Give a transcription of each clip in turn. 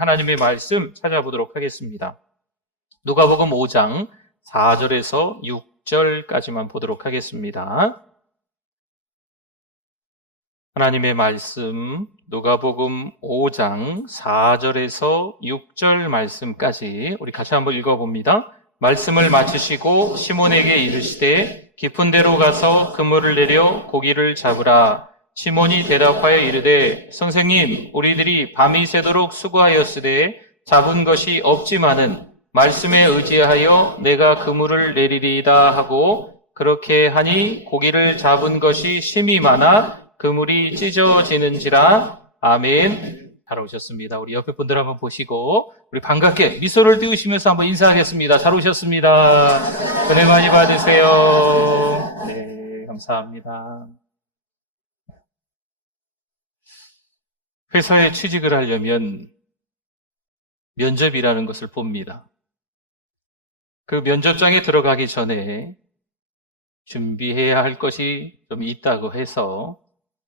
하나님의 말씀 찾아보도록 하겠습니다. 누가복음 5장 4절에서 6절까지만 보도록 하겠습니다. 하나님의 말씀 누가복음 5장 4절에서 6절 말씀까지 우리 같이 한번 읽어봅니다. 말씀을 마치시고 시몬에게 이르시되 깊은 데로 가서 그물을 내려 고기를 잡으라. 시몬이 대답하여 이르되 선생님 우리들이 밤이 새도록 수고하였으되 잡은 것이 없지만은 말씀에 의지하여 내가 그물을 내리리이다 하고 그렇게 하니 고기를 잡은 것이 심히 많아 그물이 찢어지는지라. 아멘. 잘 오셨습니다. 우리 옆에 분들 한번 보시고 우리 반갑게 미소를 띄우시면서 한번 인사하겠습니다. 잘 오셨습니다. 은혜 많이 받으세요. 네, 감사합니다. 회사에 취직을 하려면 면접이라는 것을 봅니다. 그 면접장에 들어가기 전에 준비해야 할 것이 좀 있다고 해서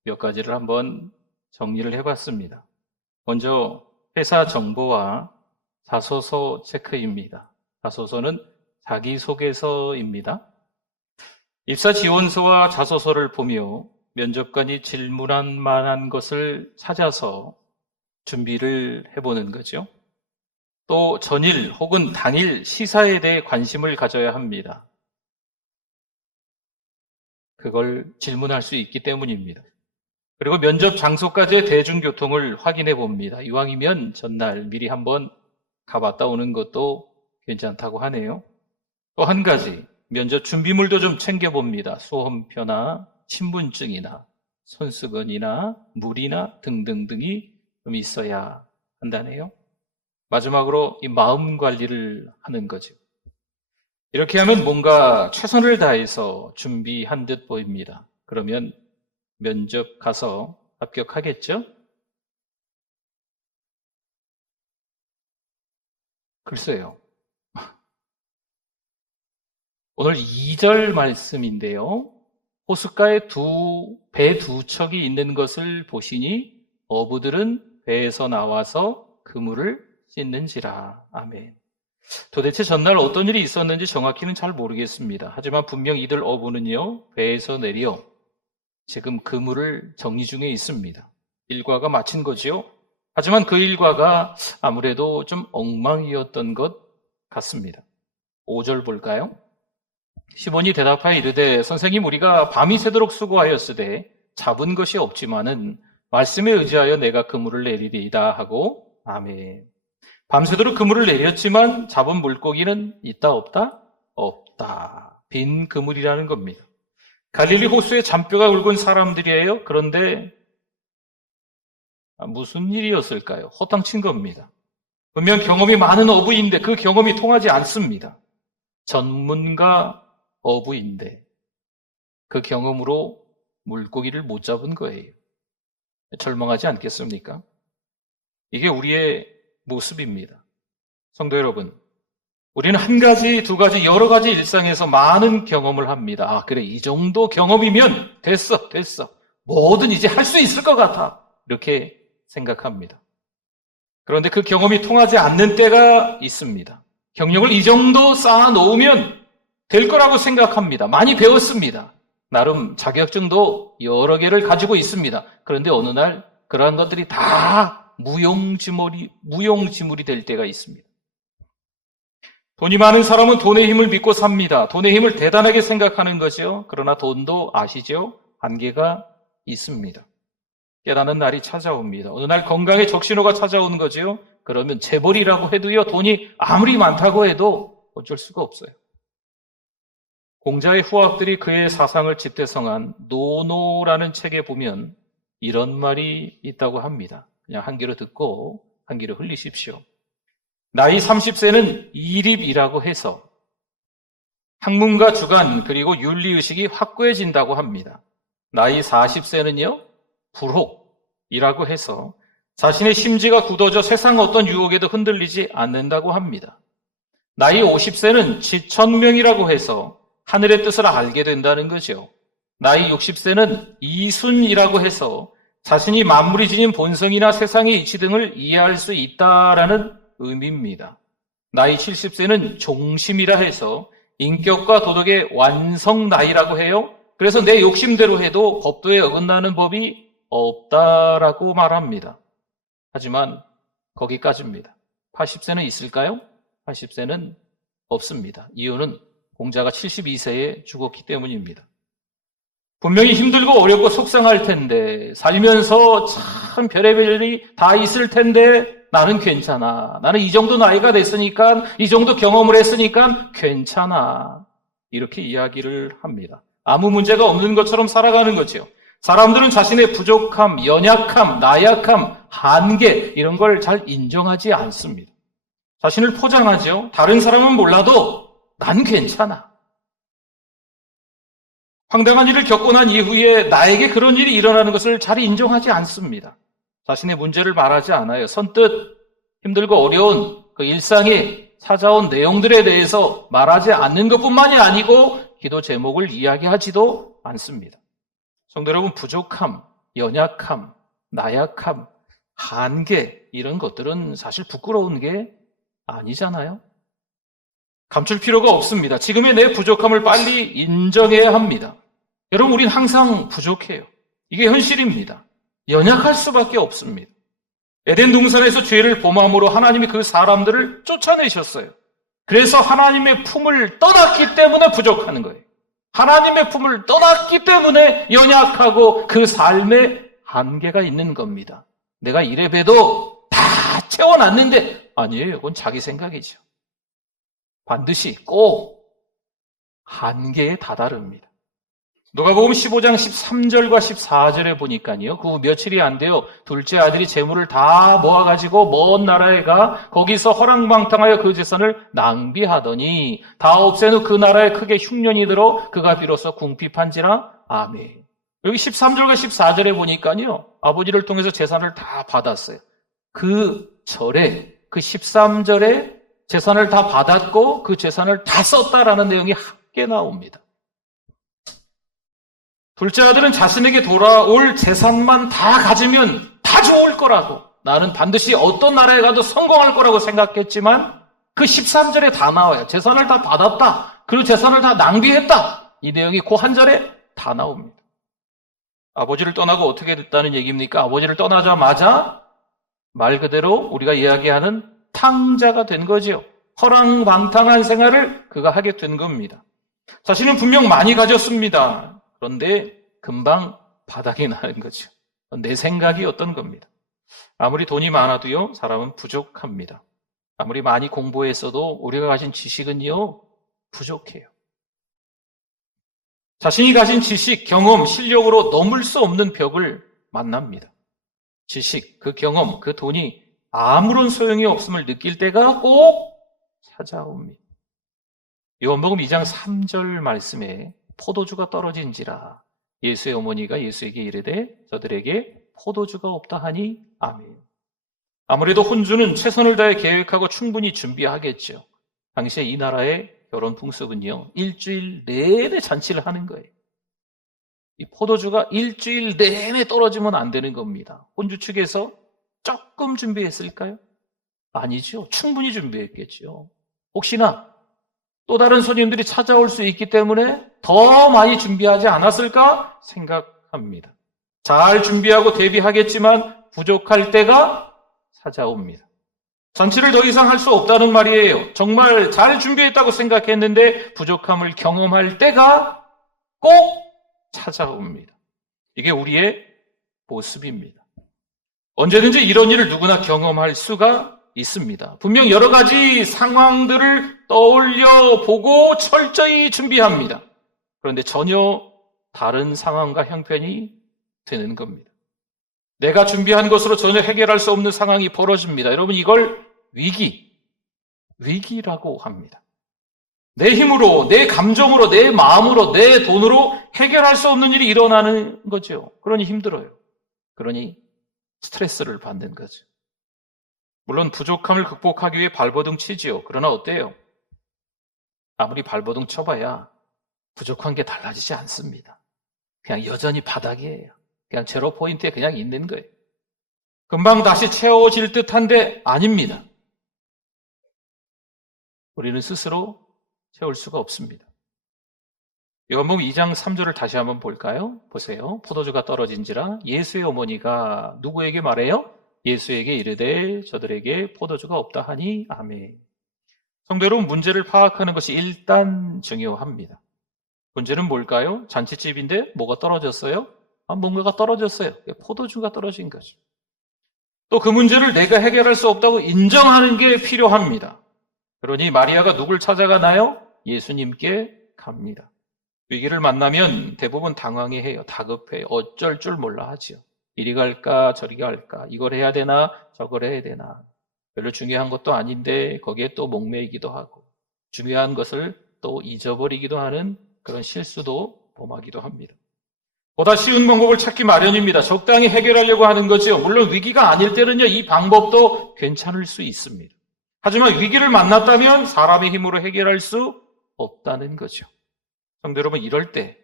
몇 가지를 한번 정리를 해봤습니다. 먼저 회사 정보와 자소서 체크입니다. 자소서는 자기소개서입니다. 입사 지원서와 자소서를 보며 면접관이 질문할 만한 것을 찾아서 준비를 해보는 거죠. 또 전일 혹은 당일 시사에 대해 관심을 가져야 합니다. 그걸 질문할 수 있기 때문입니다. 그리고 면접 장소까지의 대중교통을 확인해 봅니다. 이왕이면 전날 미리 한번 가봤다 오는 것도 괜찮다고 하네요. 또 한 가지, 면접 준비물도 좀 챙겨봅니다. 수험표나 신분증이나 손수건이나 물이나 등등등이 좀 있어야 한다네요. 마지막으로 이 마음 관리를 하는 거죠. 이렇게 하면 뭔가 최선을 다해서 준비한 듯 보입니다. 그러면 면접 가서 합격하겠죠? 글쎄요. 오늘 2절 말씀인데요. 호숫가에 배 두 척이 있는 것을 보시니 어부들은 배에서 나와서 그물을 씻는지라. 아멘. 도대체 전날 어떤 일이 있었는지 정확히는 잘 모르겠습니다. 하지만 분명 이들 어부는요, 배에서 내려 지금 그물을 정리 중에 있습니다. 일과가 마친 거지요. 하지만 그 일과가 아무래도 좀 엉망이었던 것 같습니다. 5절 볼까요? 시몬이 대답하여 이르되 선생님 우리가 밤이 새도록 수고하였으되 잡은 것이 없지만은 말씀에 의지하여 내가 그물을 내리리이다 하고. 아멘. 밤새도록 그물을 내렸지만 잡은 물고기는 있다 없다? 없다. 빈 그물이라는 겁니다. 갈릴리 호수에 잔뼈가 굵은 사람들이에요. 그런데 무슨 일이었을까요? 허탕친 겁니다. 분명 경험이 많은 어부인데 그 경험이 통하지 않습니다. 전문가 어부인데 그 경험으로 물고기를 못 잡은 거예요. 절망하지 않겠습니까? 이게 우리의 모습입니다. 성도 여러분, 우리는 한 가지, 두 가지, 여러 가지 일상에서 많은 경험을 합니다. 아, 그래, 이 정도 경험이면 됐어. 뭐든 이제 할 수 있을 것 같아. 이렇게 생각합니다. 그런데 그 경험이 통하지 않는 때가 있습니다. 경력을 이 정도 쌓아놓으면 될 거라고 생각합니다. 많이 배웠습니다. 나름 자격증도 여러 개를 가지고 있습니다. 그런데 어느 날 그러한 것들이 다 무용지물이 될 때가 있습니다. 돈이 많은 사람은 돈의 힘을 믿고 삽니다. 돈의 힘을 대단하게 생각하는 거죠. 그러나 돈도 아시죠? 한계가 있습니다. 깨닫는 날이 찾아옵니다. 어느 날 건강에 적신호가 찾아오는 거죠. 그러면 재벌이라고 해도요, 돈이 아무리 많다고 해도 어쩔 수가 없어요. 공자의 후학들이 그의 사상을 집대성한 노노라는 책에 보면 이런 말이 있다고 합니다. 그냥 한 귀로 듣고 한 귀로 흘리십시오. 나이 30세는 이립이라고 해서 학문과 주관 그리고 윤리의식이 확고해진다고 합니다. 나이 40세는요, 불혹이라고 해서 자신의 심지가 굳어져 세상 어떤 유혹에도 흔들리지 않는다고 합니다. 나이 50세는 지천명이라고 해서 하늘의 뜻을 알게 된다는 거죠. 나이 60세는 이순이라고 해서 자신이 만물이 지닌 본성이나 세상의 이치 등을 이해할 수 있다라는 의미입니다. 나이 70세는 종심이라 해서 인격과 도덕의 완성 나이라고 해요. 그래서 내 욕심대로 해도 법도에 어긋나는 법이 없다라고 말합니다. 하지만 거기까지입니다. 80세는 있을까요? 80세는 없습니다. 이유는 공자가 72세에 죽었기 때문입니다. 분명히 힘들고 어렵고 속상할 텐데, 살면서 참 별의별 일이 다 있을 텐데 나는 괜찮아. 나는 이 정도 나이가 됐으니까, 이 정도 경험을 했으니까 괜찮아. 이렇게 이야기를 합니다. 아무 문제가 없는 것처럼 살아가는 거죠. 사람들은 자신의 부족함, 연약함, 나약함, 한계 이런 걸 잘 인정하지 않습니다. 자신을 포장하죠. 다른 사람은 몰라도 난 괜찮아. 황당한 일을 겪고 난 이후에 나에게 그런 일이 일어나는 것을 잘 인정하지 않습니다. 자신의 문제를 말하지 않아요. 선뜻 힘들고 어려운 그 일상에 찾아온 내용들에 대해서 말하지 않는 것뿐만이 아니고 기도 제목을 이야기하지도 않습니다. 성도 여러분, 부족함, 연약함, 나약함, 한계 이런 것들은 사실 부끄러운 게 아니잖아요. 감출 필요가 없습니다. 지금의 내 부족함을 빨리 인정해야 합니다. 여러분, 우린 항상 부족해요. 이게 현실입니다. 연약할 수밖에 없습니다. 에덴 동산에서 죄를 범함으로 하나님이 그 사람들을 쫓아내셨어요. 그래서 하나님의 품을 떠났기 때문에 부족하는 거예요. 하나님의 품을 떠났기 때문에 연약하고 그 삶에 한계가 있는 겁니다. 내가 이래 봬도 다 채워놨는데 아니에요. 그건 자기 생각이죠. 반드시 꼭 한계에 다다릅니다. 누가복음 15장 13절과 14절에 보니까요. 그 며칠이 안 돼요. 둘째 아들이 재물을 다 모아가지고 먼 나라에 가 거기서 허랑방탕하여 그 재산을 낭비하더니 다 없앤 후 그 나라에 크게 흉년이 들어 그가 비로소 궁핍한지라. 아멘. 여기 13절과 14절에 보니까요. 아버지를 통해서 재산을 다 받았어요. 그 절에 그 13절에 재산을 다 받았고 그 재산을 다 썼다라는 내용이 함께 나옵니다. 둘째 아들은 자신에게 돌아올 재산만 다 가지면 다 좋을 거라고, 나는 반드시 어떤 나라에 가도 성공할 거라고 생각했지만 그 13절에 다 나와요. 재산을 다 받았다. 그리고 재산을 다 낭비했다. 이 내용이 그 한 절에 다 나옵니다. 아버지를 떠나고 어떻게 됐다는 얘기입니까? 아버지를 떠나자마자 말 그대로 우리가 이야기하는 탕자가 된 거죠. 허랑방탕한 생활을 그가 하게 된 겁니다. 자신은 분명 많이 가졌습니다. 그런데 금방 바닥이 나는 거죠. 내 생각이 어떤 겁니다. 아무리 돈이 많아도요, 사람은 부족합니다. 아무리 많이 공부했어도 우리가 가진 지식은요, 부족해요. 자신이 가진 지식, 경험, 실력으로 넘을 수 없는 벽을 만납니다. 지식, 그 경험, 그 돈이 아무런 소용이 없음을 느낄 때가 꼭 찾아옵니다. 요한복음 2장 3절 말씀에 포도주가 떨어진지라 예수의 어머니가 예수에게 이르되 저들에게 포도주가 없다 하니 아멘. 아무래도 혼주는 최선을 다해 계획하고 충분히 준비하겠죠. 당시에 이 나라의 결혼 풍습은요, 일주일 내내 잔치를 하는 거예요. 이 포도주가 일주일 내내 떨어지면 안 되는 겁니다. 혼주 측에서 조금 준비했을까요? 아니죠. 충분히 준비했겠죠. 혹시나 또 다른 손님들이 찾아올 수 있기 때문에 더 많이 준비하지 않았을까 생각합니다. 잘 준비하고 대비하겠지만 부족할 때가 찾아옵니다. 잔치를 더 이상 할 수 없다는 말이에요. 정말 잘 준비했다고 생각했는데 부족함을 경험할 때가 꼭 찾아옵니다. 이게 우리의 모습입니다. 언제든지 이런 일을 누구나 경험할 수가 있습니다. 분명 여러 가지 상황들을 떠올려 보고 철저히 준비합니다. 그런데 전혀 다른 상황과 형편이 되는 겁니다. 내가 준비한 것으로 전혀 해결할 수 없는 상황이 벌어집니다. 여러분, 이걸 위기라고 합니다. 내 힘으로, 내 감정으로, 내 마음으로, 내 돈으로 해결할 수 없는 일이 일어나는 거죠. 그러니 힘들어요. 그러니 스트레스를 받는 거죠. 물론 부족함을 극복하기 위해 발버둥 치지요. 그러나 어때요? 아무리 발버둥 쳐봐야 부족한 게 달라지지 않습니다. 그냥 여전히 바닥이에요. 그냥 제로 포인트에 그냥 있는 거예요. 금방 다시 채워질 듯한데 아닙니다. 우리는 스스로 채울 수가 없습니다. 요한복음 2장 3절을 다시 한번 볼까요? 보세요. 포도주가 떨어진지라 예수의 어머니가 누구에게 말해요? 예수에게 이르되 저들에게 포도주가 없다 하니 아멘. 성도 여러분, 문제를 파악하는 것이 일단 중요합니다. 문제는 뭘까요? 잔치집인데 뭐가 떨어졌어요? 뭔가가 떨어졌어요. 포도주가 떨어진 거죠. 또 그 문제를 내가 해결할 수 없다고 인정하는 게 필요합니다. 그러니 마리아가 누굴 찾아가나요? 예수님께 갑니다. 위기를 만나면 대부분 당황해해요. 다급해요. 어쩔 줄 몰라 하지요. 이리 갈까 저리 갈까, 이걸 해야 되나 저걸 해야 되나, 별로 중요한 것도 아닌데 거기에 또 목매이기도 하고 중요한 것을 또 잊어버리기도 하는 그런 실수도 범하기도 합니다. 보다 쉬운 방법을 찾기 마련입니다. 적당히 해결하려고 하는 거죠. 물론 위기가 아닐 때는요, 이 방법도 괜찮을 수 있습니다. 하지만 위기를 만났다면 사람의 힘으로 해결할 수 없다는 거죠. 성도 여러분, 이럴 때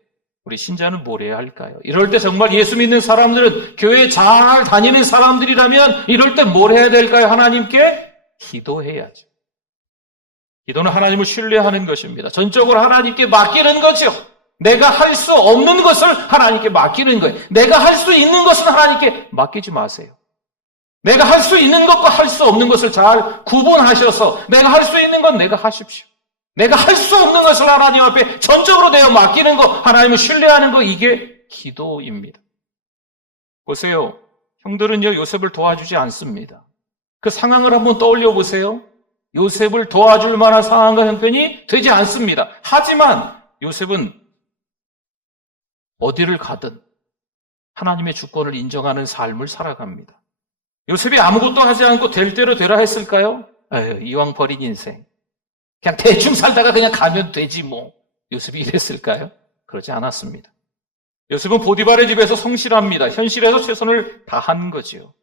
우리 신자는 뭘 해야 할까요? 이럴 때 정말 예수 믿는 사람들은, 교회 잘 다니는 사람들이라면 이럴 때 뭘 해야 될까요? 하나님께 기도해야죠. 기도는 하나님을 신뢰하는 것입니다. 전적으로 하나님께 맡기는 거죠. 내가 할 수 없는 것을 하나님께 맡기는 거예요. 내가 할 수 있는 것은 하나님께 맡기지 마세요. 내가 할 수 있는 것과 할 수 없는 것을 잘 구분하셔서 내가 할 수 있는 건 내가 하십시오. 내가 할 수 없는 것을 하나님 앞에 전적으로 내어 맡기는 것, 하나님을 신뢰하는 것, 이게 기도입니다. 보세요. 형들은요, 요셉을 도와주지 않습니다. 그 상황을 한번 떠올려 보세요. 요셉을 도와줄 만한 상황과 형편이 되지 않습니다. 하지만 요셉은 어디를 가든 하나님의 주권을 인정하는 삶을 살아갑니다. 요셉이 아무것도 하지 않고 될 대로 되라 했을까요? 이왕 버린 인생, 그냥 대충 살다가 그냥 가면 되지 뭐, 요셉이 이랬을까요? 그러지 않았습니다. 요셉은 보디발의 집에서 성실합니다. 현실에서 최선을 다한 거지요.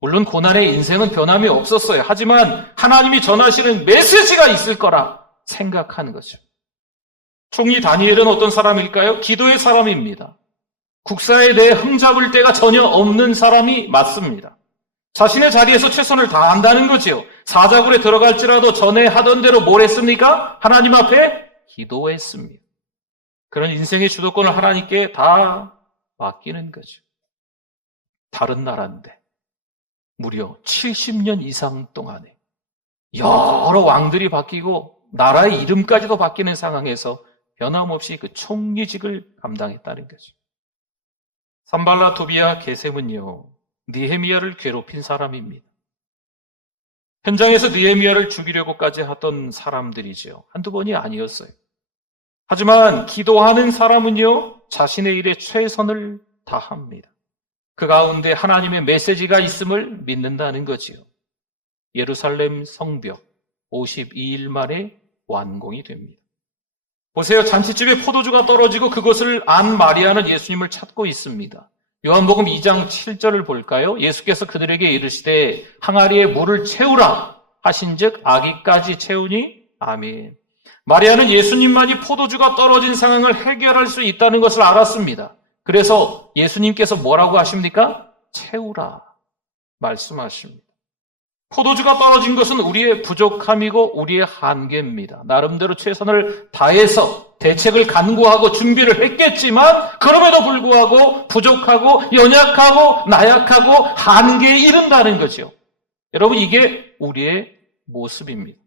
물론 고난의 인생은 변함이 없었어요. 하지만 하나님이 전하시는 메시지가 있을 거라 생각하는 거죠. 총리 다니엘은 어떤 사람일까요? 기도의 사람입니다. 국사에 대해 흠잡을 데가 전혀 없는 사람이 맞습니다. 자신의 자리에서 최선을 다한다는 거지요. 사자굴에 들어갈지라도 전에 하던 대로 뭘 했습니까? 하나님 앞에 기도했습니다. 그런 인생의 주도권을 하나님께 다 맡기는 거죠. 다른 나라인데 무려 70년 이상 동안에 여러 왕들이 바뀌고 나라의 이름까지도 바뀌는 상황에서 변함없이 그 총리직을 감당했다는 거죠. 산발라 도비아 게셈은요, 느헤미야를 괴롭힌 사람입니다. 현장에서 느헤미야를 죽이려고까지 하던 사람들이죠. 한두 번이 아니었어요. 하지만 기도하는 사람은요, 자신의 일에 최선을 다합니다. 그 가운데 하나님의 메시지가 있음을 믿는다는 거지요. 예루살렘 성벽 52일 만에 완공이 됩니다. 보세요. 잔치집에 포도주가 떨어지고 그것을 안 마리아는 예수님을 찾고 있습니다. 요한복음 2장 7절을 볼까요? 예수께서 그들에게 이르시되 항아리에 물을 채우라 하신즉 아기까지 채우니 아멘. 마리아는 예수님만이 포도주가 떨어진 상황을 해결할 수 있다는 것을 알았습니다. 그래서 예수님께서 뭐라고 하십니까? 채우라 말씀하십니다. 포도주가 떨어진 것은 우리의 부족함이고 우리의 한계입니다. 나름대로 최선을 다해서 대책을 간구하고 준비를 했겠지만 그럼에도 불구하고 부족하고 연약하고 나약하고 한계에 이른다는 거죠. 여러분, 이게 우리의 모습입니다.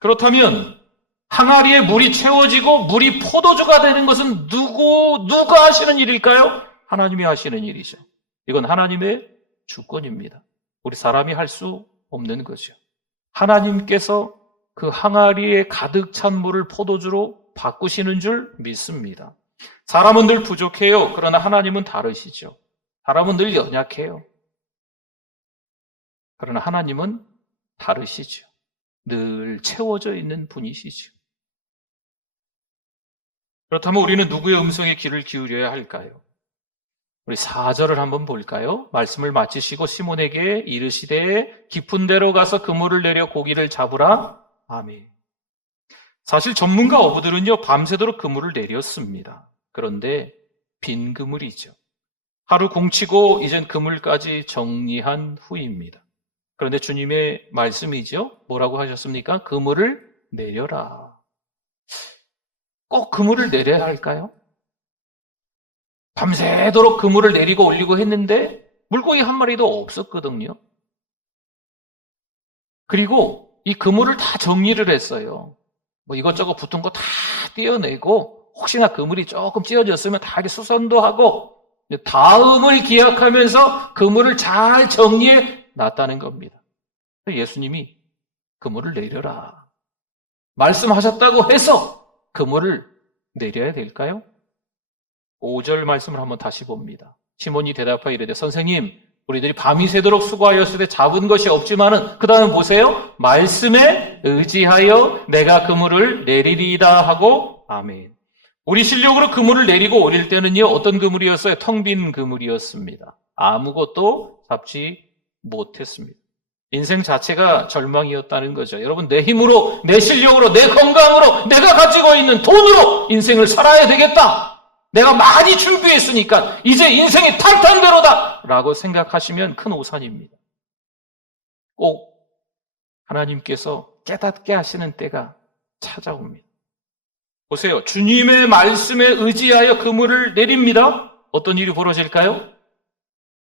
그렇다면 항아리에 물이 채워지고 물이 포도주가 되는 것은 누가 하시는 일일까요? 하나님이 하시는 일이죠. 이건 하나님의 주권입니다. 우리 사람이 할 수 없는 거죠. 하나님께서 그 항아리에 가득 찬 물을 포도주로 바꾸시는 줄 믿습니다. 사람은 늘 부족해요. 그러나 하나님은 다르시죠. 사람은 늘 연약해요. 그러나 하나님은 다르시죠. 늘 채워져 있는 분이시죠. 그렇다면 우리는 누구의 음성에 귀를 기울여야 할까요? 우리 4절을 한번 볼까요? 말씀을 마치시고 시몬에게 이르시되 깊은 데로 가서 그물을 내려 고기를 잡으라. 아멘. 사실 전문가 어부들은요, 밤새도록 그물을 내렸습니다. 그런데 빈 그물이죠. 하루 공치고 이젠 그물까지 정리한 후입니다. 그런데 주님의 말씀이죠. 뭐라고 하셨습니까? 그물을 내려라. 꼭 그물을 내려야 할까요? 밤새도록 그물을 내리고 올리고 했는데 물고기 한 마리도 없었거든요. 그리고 이 그물을 다 정리를 했어요. 뭐 이것저것 붙은 거 다 떼어내고 혹시나 그물이 조금 찢어졌으면 다 이렇게 수선도 하고 다음을 기약하면서 그물을 잘 정리해 놨다는 겁니다. 예수님이 그물을 내려라 말씀하셨다고 해서 그물을 내려야 될까요? 5절 말씀을 한번 다시 봅니다. 시몬이 대답하여 이르되 선생님 우리들이 밤이 새도록 수고하였을 때 잡은 것이 없지만은 그 다음에 보세요. 말씀에 의지하여 내가 그물을 내리리이다 하고 아멘. 우리 실력으로 그물을 내리고 올릴 때는요. 어떤 그물이었어요? 텅 빈 그물이었습니다. 아무것도 잡지 못했습니다. 인생 자체가 절망이었다는 거죠. 여러분 내 힘으로 내 실력으로 내 건강으로 내가 가지고 있는 돈으로 인생을 살아야 되겠다. 내가 많이 준비했으니까 이제 인생이 탄탄대로다 라고 생각하시면 큰 오산입니다. 꼭 하나님께서 깨닫게 하시는 때가 찾아옵니다. 보세요. 주님의 말씀에 의지하여 그물을 내립니다. 어떤 일이 벌어질까요?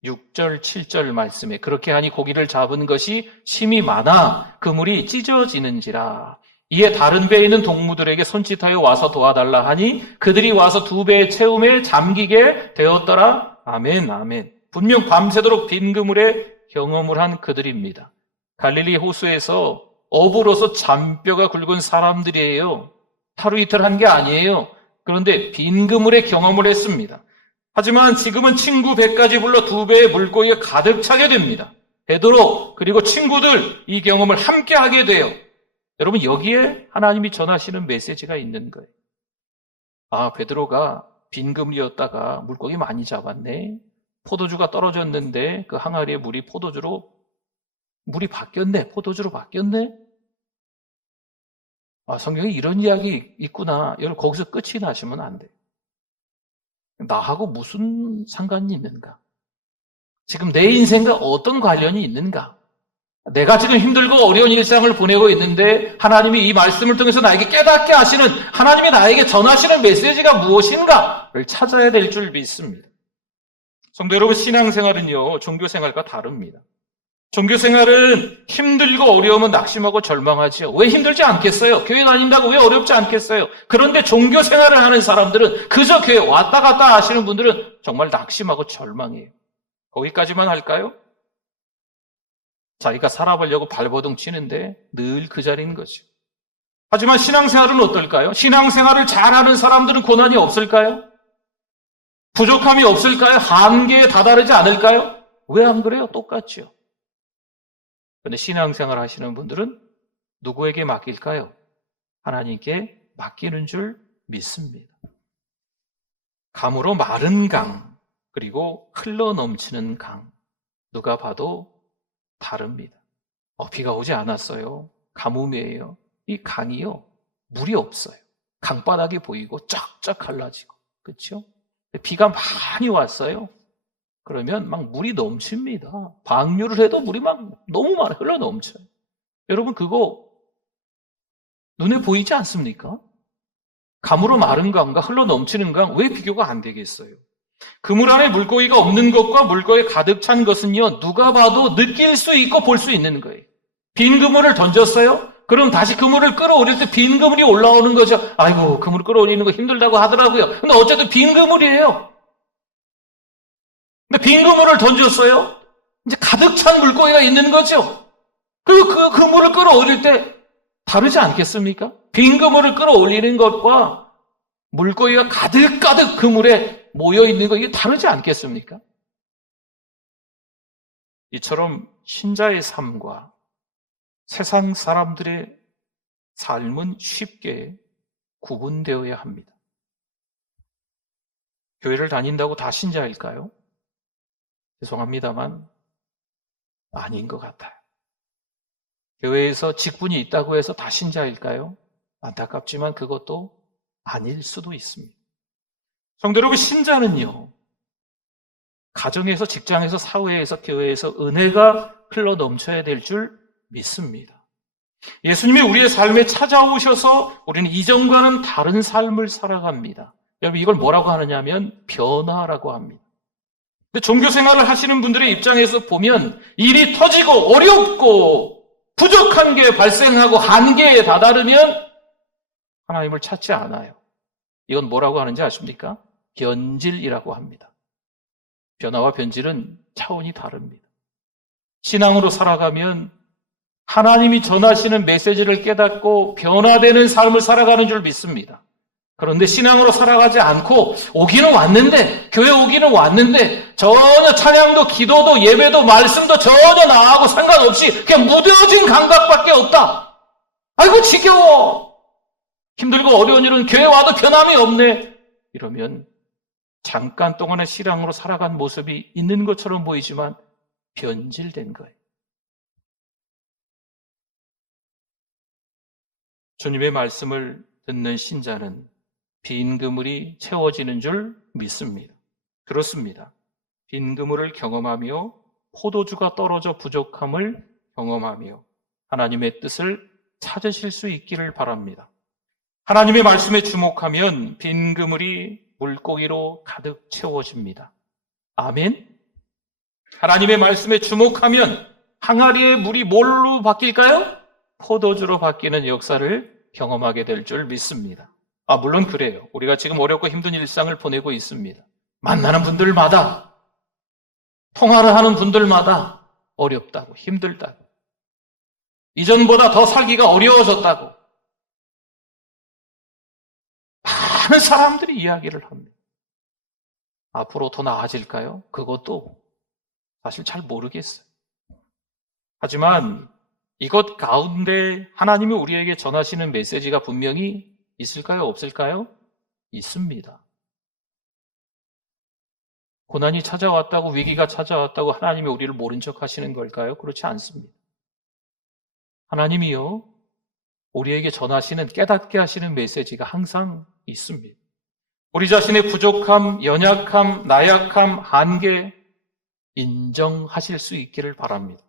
6절, 7절 말씀에 그렇게 하니 고기를 잡은 것이 심이 많아 그물이 찢어지는지라. 이에 다른 배에 있는 동무들에게 손짓하여 와서 도와달라 하니 그들이 와서 두 배의 채움에 잠기게 되었더라. 아멘, 아멘. 분명 밤새도록 빈 그물에 경험을 한 그들입니다. 갈릴리 호수에서 어부로서 잔뼈가 굵은 사람들이에요. 하루 이틀 한 게 아니에요. 그런데 빈 그물에 경험을 했습니다. 하지만 지금은 친구 배까지 불러 두 배의 물고기가 가득 차게 됩니다. 베드로 그리고 친구들 이 경험을 함께 하게 돼요. 여러분 여기에 하나님이 전하시는 메시지가 있는 거예요. 아, 베드로가 빈 그물이었다가 물고기 많이 잡았네. 포도주가 떨어졌는데 그 항아리에 물이 물이 바뀌었네. 포도주로 바뀌었네. 아, 성경에 이런 이야기 있구나. 여러분 거기서 끝이 나시면 안 돼요. 나하고 무슨 상관이 있는가? 지금 내 인생과 어떤 관련이 있는가? 내가 지금 힘들고 어려운 일상을 보내고 있는데 하나님이 이 말씀을 통해서 나에게 깨닫게 하시는 하나님이 나에게 전하시는 메시지가 무엇인가를 찾아야 될 줄 믿습니다. 성도 여러분 신앙생활은요 종교생활과 다릅니다. 종교생활은 힘들고 어려우면 낙심하고 절망하지요. 왜 힘들지 않겠어요? 교회 다닌다고 왜 어렵지 않겠어요? 그런데 종교생활을 하는 사람들은 그저 교회 왔다 갔다 하시는 분들은 정말 낙심하고 절망해요. 거기까지만 할까요? 자기가 살아보려고 발버둥 치는데 늘 그 자리인 거죠. 하지만 신앙생활은 어떨까요? 신앙생활을 잘하는 사람들은 고난이 없을까요? 부족함이 없을까요? 한계에 다다르지 않을까요? 왜 안 그래요? 똑같죠. 그런데 신앙생활 하시는 분들은 누구에게 맡길까요? 하나님께 맡기는 줄 믿습니다. 감으로 마른 강, 그리고 흘러넘치는 강. 누가 봐도 다릅니다. 비가 오지 않았어요. 가뭄이에요. 이 강이요. 물이 없어요. 강바닥이 보이고 쫙쫙 갈라지고. 그렇죠? 비가 많이 왔어요. 그러면 막 물이 넘칩니다. 방류를 해도 물이 막 너무 많이 흘러 넘쳐요. 여러분 그거 눈에 보이지 않습니까? 감으로 마른 강과 흘러 넘치는 강 왜 비교가 안 되겠어요? 그물 안에 물고기가 없는 것과 물고기 가득 찬 것은요 누가 봐도 느낄 수 있고 볼 수 있는 거예요. 빈 그물을 던졌어요? 그럼 다시 그물을 끌어올릴 때 빈 그물이 올라오는 거죠. 아이고 그물 끌어올리는 거 힘들다고 하더라고요. 근데 어쨌든 빈 그물이에요. 근데 빈 그물을 던졌어요? 이제 가득 찬 물고기가 있는 거죠. 그리고 그 그물을 끌어올릴 때 다르지 않겠습니까? 빈 그물을 끌어올리는 것과 물고기가 가득가득 그물에 모여있는 것, 이게 다르지 않겠습니까? 이처럼 신자의 삶과 세상 사람들의 삶은 쉽게 구분되어야 합니다. 교회를 다닌다고 다 신자일까요? 죄송합니다만 아닌 것 같아요. 교회에서 직분이 있다고 해서 다 신자일까요? 안타깝지만 그것도 아닐 수도 있습니다. 성도 여러분, 신자는요 가정에서, 직장에서, 사회에서, 교회에서 은혜가 흘러 넘쳐야 될 줄 믿습니다. 예수님이 우리의 삶에 찾아오셔서 우리는 이전과는 다른 삶을 살아갑니다. 여러분, 이걸 뭐라고 하느냐면 변화라고 합니다. 근데 종교 생활을 하시는 분들의 입장에서 보면 일이 터지고 어렵고 부족한 게 발생하고 한계에 다다르면 하나님을 찾지 않아요. 이건 뭐라고 하는지 아십니까? 변질이라고 합니다. 변화와 변질은 차원이 다릅니다. 신앙으로 살아가면 하나님이 전하시는 메시지를 깨닫고 변화되는 삶을 살아가는 줄 믿습니다. 그런데 신앙으로 살아가지 않고 오기는 왔는데, 교회 오기는 왔는데 전혀 찬양도 기도도 예배도 말씀도 전혀 나하고 상관없이 그냥 무뎌진 감각밖에 없다. 아이고 지겨워. 힘들고 어려운 일은 교회 와도 변함이 없네. 이러면 잠깐 동안의 신앙으로 살아간 모습이 있는 것처럼 보이지만 변질된 거예요. 주님의 말씀을 듣는 신자는 빈 그물이 채워지는 줄 믿습니다. 그렇습니다. 빈 그물을 경험하며 포도주가 떨어져 부족함을 경험하며 하나님의 뜻을 찾으실 수 있기를 바랍니다. 하나님의 말씀에 주목하면 빈 그물이 물고기로 가득 채워집니다. 아멘. 하나님의 말씀에 주목하면 항아리의 물이 뭘로 바뀔까요? 포도주로 바뀌는 역사를 경험하게 될 줄 믿습니다. 물론 그래요. 우리가 지금 어렵고 힘든 일상을 보내고 있습니다. 만나는 분들마다, 통화를 하는 분들마다 어렵다고, 힘들다고, 이전보다 더 살기가 어려워졌다고 많은 사람들이 이야기를 합니다. 앞으로 더 나아질까요? 그것도 사실 잘 모르겠어요. 하지만 이것 가운데 하나님이 우리에게 전하시는 메시지가 분명히 있을까요? 없을까요? 있습니다. 고난이 찾아왔다고, 위기가 찾아왔다고 하나님이 우리를 모른 척 하시는 걸까요? 그렇지 않습니다. 하나님이요, 우리에게 전하시는, 깨닫게 하시는 메시지가 항상 있습니다. 우리 자신의 부족함, 연약함, 나약함, 한계 인정하실 수 있기를 바랍니다.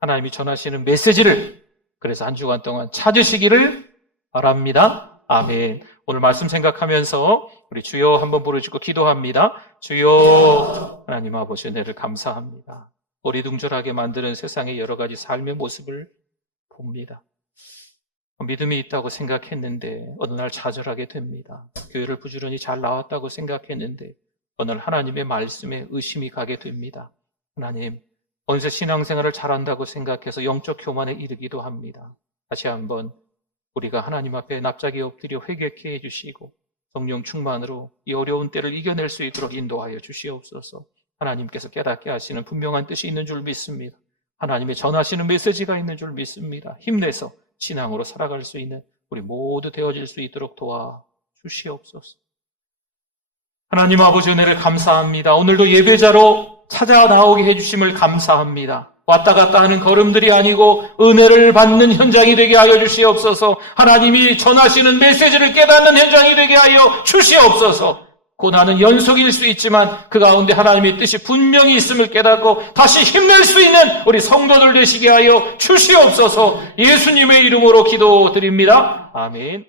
하나님이 전하시는 메시지를 그래서 한 주간 동안 찾으시기를 바랍니다. 아멘. 오늘 말씀 생각하면서 우리 주여 한번 부르짖고 기도합니다. 주여, 하나님 아버지 은혜를 감사합니다. 어리둥절하게 만드는 세상의 여러 가지 삶의 모습을 봅니다. 믿음이 있다고 생각했는데 어느 날 좌절하게 됩니다. 교회를 부지런히 잘 나왔다고 생각했는데 어느 날 하나님의 말씀에 의심이 가게 됩니다. 하나님, 어느새 신앙생활을 잘한다고 생각해서 영적 교만에 이르기도 합니다. 다시 한번 우리가 하나님 앞에 납작이 엎드려 회개케 해주시고 성령 충만으로 이 어려운 때를 이겨낼 수 있도록 인도하여 주시옵소서. 하나님께서 깨닫게 하시는 분명한 뜻이 있는 줄 믿습니다. 하나님의 전하시는 메시지가 있는 줄 믿습니다. 힘내서 신앙으로 살아갈 수 있는 우리 모두 되어질 수 있도록 도와주시옵소서. 하나님 아버지 은혜를 감사합니다. 오늘도 예배자로 찾아 나오게 해주심을 감사합니다. 왔다 갔다 하는 걸음들이 아니고 은혜를 받는 현장이 되게 하여 주시옵소서. 하나님이 전하시는 메시지를 깨닫는 현장이 되게 하여 주시옵소서. 고난은 연속일 수 있지만 그 가운데 하나님의 뜻이 분명히 있음을 깨닫고 다시 힘낼 수 있는 우리 성도들 되시게 하여 주시옵소서. 예수님의 이름으로 기도드립니다. 아멘.